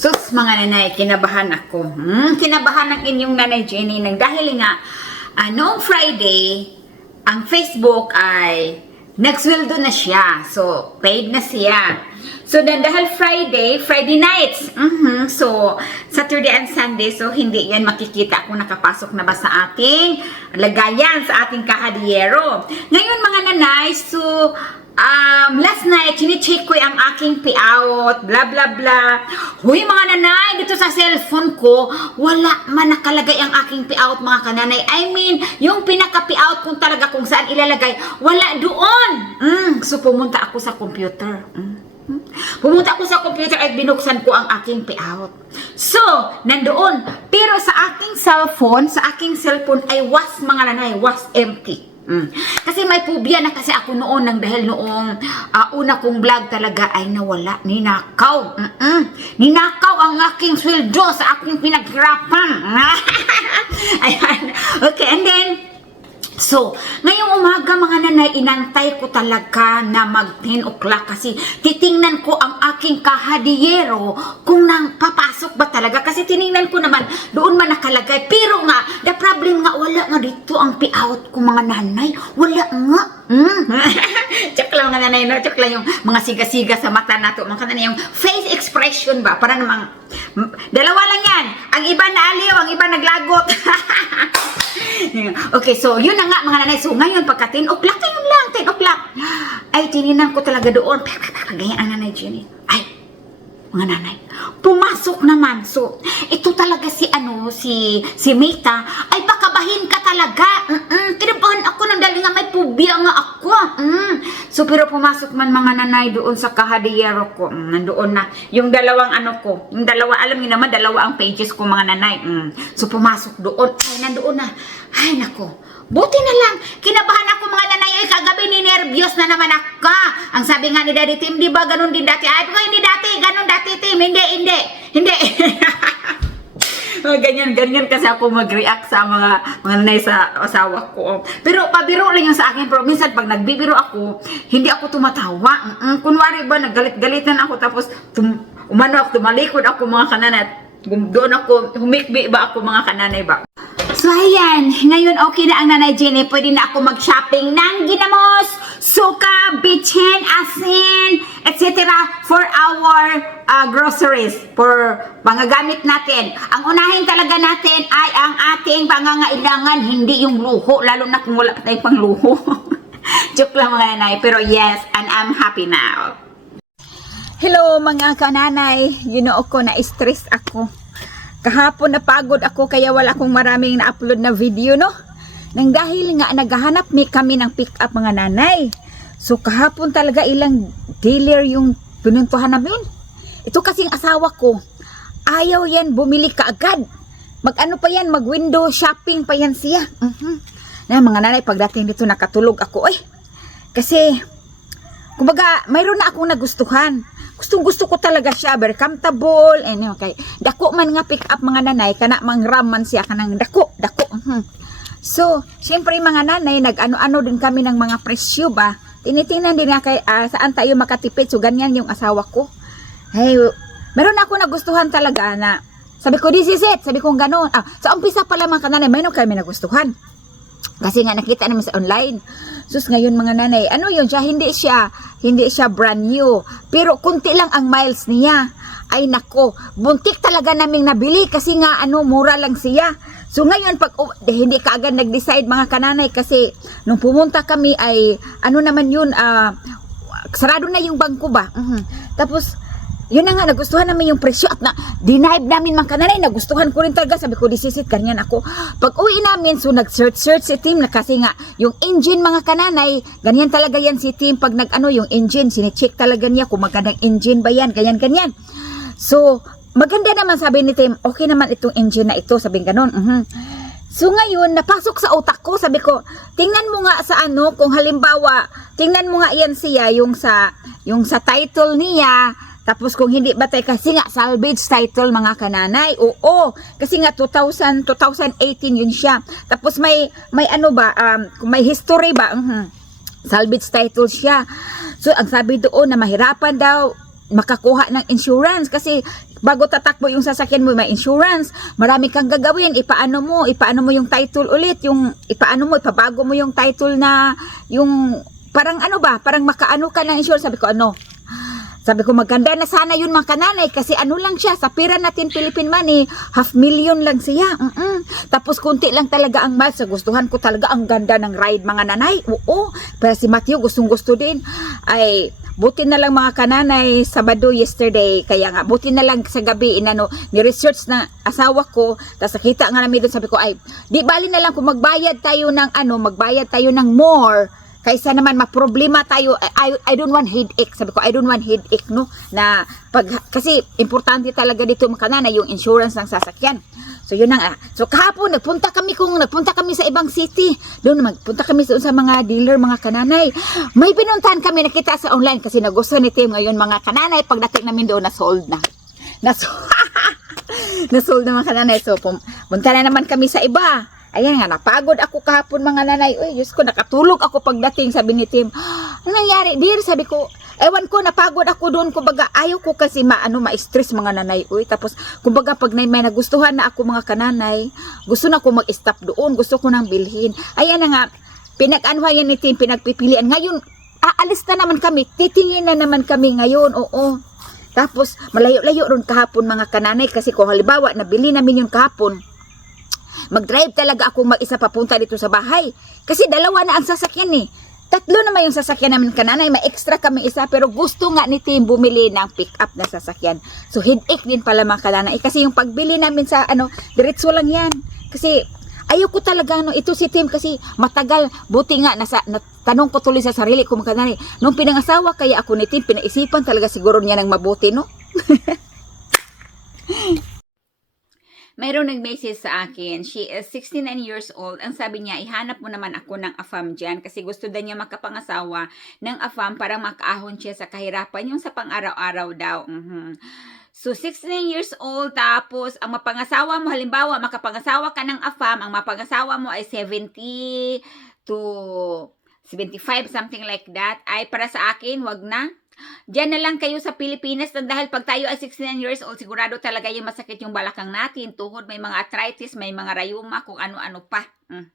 Sus, mga nanay, kinabahan ako. Hmm, kinabahan ng inyong nanay Jenny nang dahil nga, ah, noong Friday, ang Facebook ay nagsweldo na siya. So, paid na siya. So, dahil Friday, Friday nights. Mhm. So, Saturday and Sunday, so hindi yan makikita kung nakapasok na ba sa ating lagayan, sa ating kahadiyero. Ngayon, mga nanay, so, Um, last night, chine-check ko ang aking payout, bla bla bla. Huy mga nanay, dito sa cellphone ko, wala man nakalagay ang aking payout mga kananay. I mean, yung pinaka-payout kung talaga kung saan ilalagay, wala doon. Mm, so pumunta ako sa computer. Mm. mm. Pumunta ako sa computer at binuksan ko ang aking payout. So, nandoon. Pero sa aking cellphone, sa aking cellphone ay was mga nanay, was empty. Mm. Kasi may phobia na kasi ako noon nang dahil noong ah, una kong vlog talaga ay nawala. Ninakaw. Mm-mm. Ninakaw ang aking sweldo sa aking pinaghirapan. Ayan. Okay, and then, So, ngayong umaga mga nanay, inantay ko talaga na mag 10 o'clock kasi titingnan ko ang aking kahadiyero kung nang papasok ba talaga. Kasi tiningnan ko naman, doon man nakalagay. Pero nga, the problem nga, wala nga dito ang payout ko mga nanay. Wala nga. Mm. Check lang mga nanay, no? Check lang yung mga siga-siga sa mata nato. Mga nanay, yung face expression ba? Para namang, dalawa lang yan. Ang iba naaliw, ang iba naglagot. okay, so yun na nga mga nanay. So ngayon, pagka 10 o'clock, ngayon lang, 10 o'clock. Ay, tininan ko talaga doon. Ganyan ang nanay Jenny. Ay, mga nanay, pumasok naman. So, ito talaga si ano, si si Mita, ay pakabahin ka talaga. Mm-mm, ako ng dali nga may pubia nga ako. Mm. So, pero pumasok man mga nanay doon sa kahadiyero ko. Mm, nandoon na. Yung dalawang ano ko, yung dalawa, alam niyo naman, dalawa ang pages ko mga nanay. Mm. So, pumasok doon. Ay, nandoon na. Ay, nako. Buti na lang, kinabahan ako mga nanay, ay kagabi ni nervyos na naman ako. Ang sabi nga ni Daddy Tim, di ba ganun din dati? Ay, hindi dati, ganun dati Tim, hindi, hindi, hindi. Mga ganyan, ganyan kasi ako mag-react sa mga mga nanay sa asawa ko. Pero pabiro lang yung sa akin. Pero minsan pag nagbibiro ako, hindi ako tumatawa. Mm-mm. Kunwari ba, naggalit-galitan ako tapos tum umano ako, tumalikod ako mga kananay. Doon ako, humikbi ba ako mga kananay ba? So ayan, ngayon okay na ang nanay Jenny. Pwede na ako mag-shopping ng ginamos, suka, bitchin, asin, etc. for our uh, groceries, for pangagamit natin. Ang unahin talaga natin ay ang ating pangangailangan, hindi yung luho, lalo na kung wala pa tayong pangluho. Joke lang mga nanay, pero yes, and I'm happy now. Hello mga kananay, you know ako na-stress ako. Kahapon napagod ako kaya wala akong maraming na-upload na video no. Nang dahil nga naghahanap mi kami ng pick up mga nanay. So kahapon talaga ilang dealer yung pinuntuhan namin. Ito kasing asawa ko. Ayaw yan bumili kaagad. Mag-ano pa yan, mag-window shopping pa yan siya. Mhm. Na mga nanay pagdating dito nakatulog ako eh. Kasi kumbaga mayroon na akong nagustuhan. Gustong gusto ko talaga siya, very comfortable, and yun, kay dako man nga pick up mga nanay, kana mang ram man siya, kanang dako, dako. mhm. So, syempre mga nanay, nag-ano-ano din kami ng mga presyo ba. Tinitingnan din na kay, ah, saan tayo makatipid. So, ganyan yung asawa ko. Hey, meron ako nagustuhan talaga na, sabi ko, this is it. Sabi ko, gano'n. Ah, sa umpisa pala mga kananay, mayroon kami nagustuhan. Kasi nga nakita naman sa online. Sus ngayon mga nanay, ano yun siya? Hindi siya, hindi siya brand new. Pero kunti lang ang miles niya. Ay nako, buntik talaga naming nabili kasi nga ano, mura lang siya. So ngayon pag oh, hindi ka agad nag-decide mga kananay kasi nung pumunta kami ay ano naman yun, ah, sarado na yung bangko ba? Mhm. Tapos yun na nga, nagustuhan namin yung presyo at na, denied namin mga kananay, nagustuhan ko rin talaga. Sabi ko, disisit, ganyan ako. Pag uwi namin, so nag-search-search si team na kasi nga, yung engine mga kananay, ganyan talaga yan si team. Pag nag-ano, yung engine, sinecheck talaga niya kung magandang engine ba yan, ganyan-ganyan. So, maganda naman sabi ni Tim, okay naman itong engine na ito, sabi ganon. mhm. So ngayon, napasok sa utak ko, sabi ko, tingnan mo nga sa ano, kung halimbawa, tingnan mo nga yan siya, yung sa, yung sa title niya, tapos kung hindi ba tayo, kasi nga salvage title mga kananay, oo, kasi nga 2000, 2018 yun siya. Tapos may, may ano ba, um, may history ba, mhm, salvage title siya. So ang sabi doon na mahirapan daw, makakuha ng insurance kasi bago tatakbo yung sasakyan mo, may insurance. Marami kang gagawin. Ipaano mo, ipaano mo yung title ulit, yung ipaano mo, ipabago mo yung title na yung parang ano ba, parang makaano ka ng insurance. Sabi ko, ano? Sabi ko, maganda na sana yun mga kananay kasi ano lang siya, sa pera natin Philippine money, half million lang siya. Mm-mm. Tapos kunti lang talaga ang miles. Gustuhan ko talaga ang ganda ng ride mga nanay. Oo. Pero si Matthew gustong gusto din. Ay, buti na lang mga kananay, Sabado yesterday, kaya nga, buti na lang sa gabi, inano, ni-research na asawa ko, tapos nakita nga namin doon, sabi ko, ay, di bali na lang kung magbayad tayo ng ano, magbayad tayo ng more, kaysa naman maproblema tayo. I, I don't want headache. Sabi ko I don't want headache no? Na pag kasi importante talaga dito mga kanana yung insurance ng sasakyan so yun na nga. So kahapon nagpunta kami kung nagpunta kami sa ibang city. Doon magpunta kami doon sa mga dealer mga kananay. May pinuntahan kami nakita sa online kasi nagustuhan ni Tim ngayon mga kananay. Pagdating namin doon na sold na. Na nasold na mga kananay. So pum- punta na naman kami sa iba. Ayan nga, napagod ako kahapon mga nanay. Uy, Diyos ko, nakatulog ako pagdating, sabi ni Tim. Ano nangyari? Dear, sabi ko, ewan ko, napagod ako doon. Kumbaga, ayaw ko kasi maano, ma-stress mga nanay. Uy, tapos, kumbaga, pag may, nagustuhan na ako mga kananay, gusto na ako mag-stop doon. Gusto ko nang bilhin. Ayan na nga, pinag-anwayan ni Tim, pinagpipilian. Ngayon, aalis na naman kami. Titingin na naman kami ngayon. Oo. Tapos, malayo-layo ron kahapon mga kananay. Kasi kung halimbawa, nabili namin yung kahapon, mag-drive talaga ako mag-isa papunta dito sa bahay. Kasi dalawa na ang sasakyan eh. Tatlo naman yung sasakyan namin kananay, may extra kami isa, pero gusto nga ni Tim bumili ng pick-up na sasakyan. So, headache din pala mga kananay. Kasi yung pagbili namin sa, ano, diretso lang yan. Kasi, ayaw ko talaga, no, ito si Tim kasi matagal, buti nga, nasa, natanong ko tuloy sa sarili ko mga kananay. Nung pinangasawa kaya ako ni Tim, pinaisipan talaga siguro niya ng mabuti, no? Mayroong nag-message sa akin. She is 69 years old. Ang sabi niya, ihanap mo naman ako ng afam dyan kasi gusto daw niya makapangasawa ng afam para makaahon siya sa kahirapan yung sa pang-araw-araw daw. Mhm. So, 69 years old, tapos ang mapangasawa mo, halimbawa, makapangasawa ka ng afam, ang mapangasawa mo ay 70 to 75, something like that, ay para sa akin, wag na. Diyan na lang kayo sa Pilipinas na dahil pag tayo ay 69 years old, sigurado talaga yung masakit yung balakang natin, tuhod, may mga arthritis, may mga rayuma, kung ano-ano pa. Mm.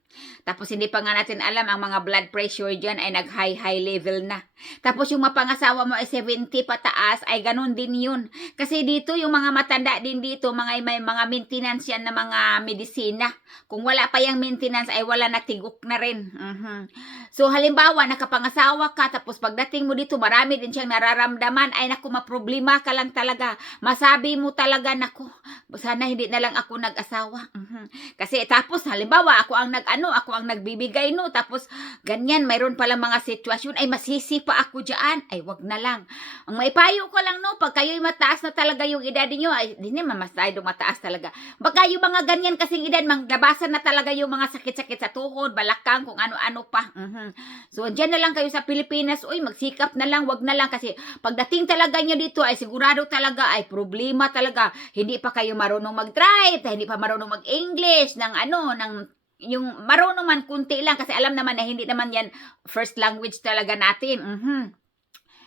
Tapos hindi pa nga natin alam, ang mga blood pressure dyan ay nag-high-high level na. Tapos yung mapangasawa mo ay 70 pataas, ay ganun din yun. Kasi dito, yung mga matanda din dito, mga may mga maintenance yan na mga medisina. Kung wala pa yung maintenance, ay wala na tigok na rin. Mhm. So halimbawa, nakapangasawa ka, tapos pagdating mo dito, marami din siyang nararamdaman, ay naku, maproblema ka lang talaga. Masabi mo talaga, naku, sana hindi na lang ako nag-asawa. Mhm. Kasi tapos, halimbawa, ako ang nag-ano, ako ang nagbibigay, no, tapos, ganyan, mayroon pala mga sitwasyon, ay masisi pa ako dyan, ay wag na lang. Ang maipayo ko lang, no, pag kayo'y mataas na talaga yung edad niyo, ay di naman mas tayo mataas talaga. Baka yung mga ganyan kasing edad, maglabasan na talaga yung mga sakit-sakit sa tuhod, balakang, kung ano-ano pa. Mhm. So, dyan na lang kayo sa Pilipinas, uy, magsikap na lang, wag na lang, kasi pagdating talaga nyo dito, ay sigurado talaga, ay problema talaga. Hindi pa kayo marunong mag-drive, hindi pa marunong mag-English, ng ano, ng yung marunong man kunti lang kasi alam naman na hindi naman yan first language talaga natin. Mhm.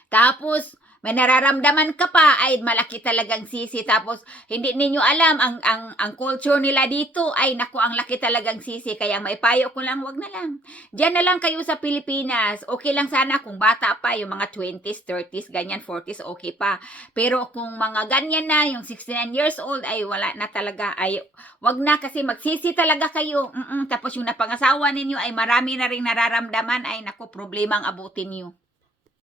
Tapos may nararamdaman ka pa ay malaki talagang sisi tapos hindi ninyo alam ang ang ang culture nila dito ay naku ang laki talagang sisi kaya maipayo ko lang wag na lang. Diyan na lang kayo sa Pilipinas. Okay lang sana kung bata pa yung mga 20s, 30s, ganyan 40s okay pa. Pero kung mga ganyan na yung 69 years old ay wala na talaga ay wag na kasi magsisi talaga kayo. Mm-mm. Tapos yung napangasawa ninyo ay marami na ring nararamdaman ay naku problema ang abutin niyo.